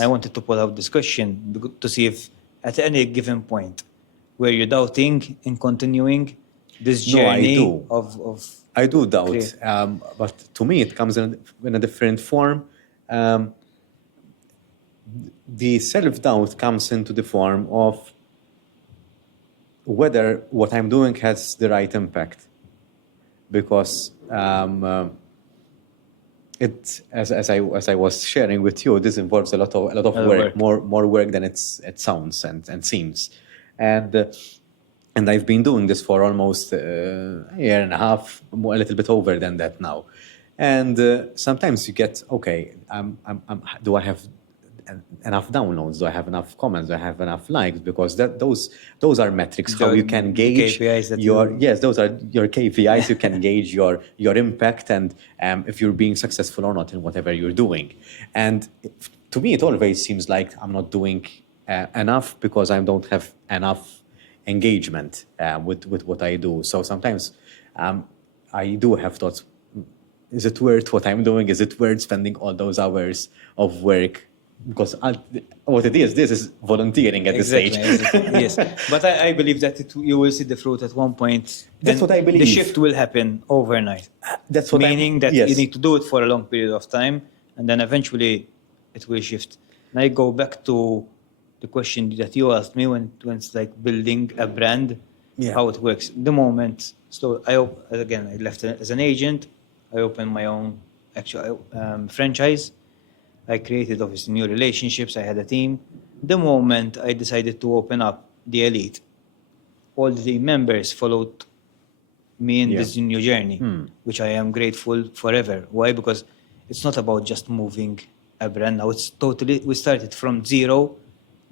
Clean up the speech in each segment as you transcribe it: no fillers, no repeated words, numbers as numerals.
I wanted to pull out this question to see if at any given point were you doubting in continuing this journey I do doubt, Clear. but to me it comes in a different form. The self-doubt comes into the form of whether what I'm doing has the right impact. Because as I was sharing with you, this involves a lot of work, more work than it sounds and seems, and I've been doing this for almost a year and a half, a little bit over than that now, and sometimes you get do I have enough downloads? Do I have enough comments? Do I have enough likes? Because those are metrics how you can gauge those are your KPIs. You can gauge your impact and if you're being successful or not in whatever you're doing. And to me, it always seems like I'm not doing enough because I don't have enough engagement with what I do. So sometimes I do have thoughts: is it worth what I'm doing? Is it worth spending all those hours of work? Because what it is, this is volunteering at this stage. Yes, but I believe that you will see the fruit at one point. That's what I believe. The shift will happen overnight. That's what meaning that you need to do it for a long period of time, and then eventually it will shift. And I go back to the question that you asked me when it's like building a brand, how it works. The moment, so I left as an agent. I opened my own actual franchise. I created obviously new relationships. I had a team. The moment I decided to open up the Elite, all the members followed me in this new journey, which I am grateful forever. Why? Because it's not about just moving a brand. Now we started from zero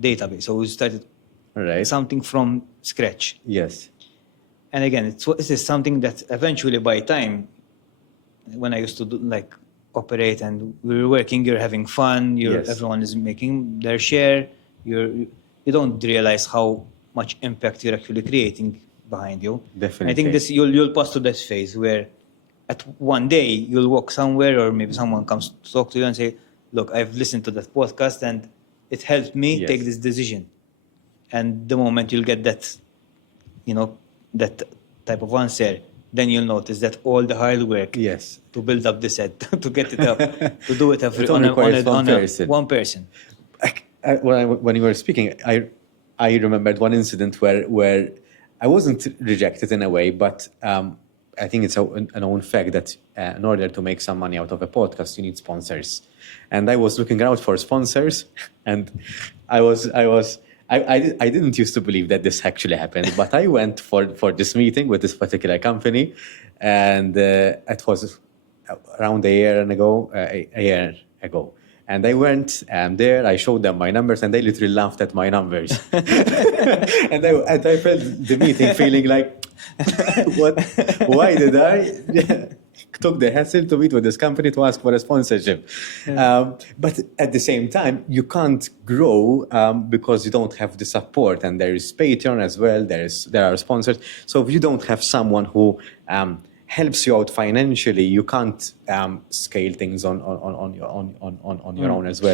database. So we started something from scratch. Yes. And again, it is something that eventually by time, when I used to operate and we were working, you're having fun, everyone is making their share, you don't realize how much impact you're actually creating behind you. Definitely. And I think you'll pass to this phase where at one day you'll walk somewhere or maybe someone comes to talk to you and say, look, I've listened to that podcast and it helped me take this decision. And the moment you'll get that, that type of answer, then you'll notice that all the hard work to build up the set, to get it up, to do it on one person. When you were speaking, I remembered one incident where I wasn't rejected in a way, but I think it's an known fact that in order to make some money out of a podcast, you need sponsors. And I was looking out for sponsors, and I didn't used to believe that this actually happened, but I went for this meeting with this particular company, and it was around a year ago. And I went there, I showed them my numbers, and they literally laughed at my numbers. and I felt the meeting feeling like, what? Why did I took the hassle to meet with this company to ask for a sponsorship? But at the same time, you can't grow because you don't have the support. And there is Patreon as well. There are sponsors. So if you don't have someone who helps you out financially, you can't scale things on your own as well.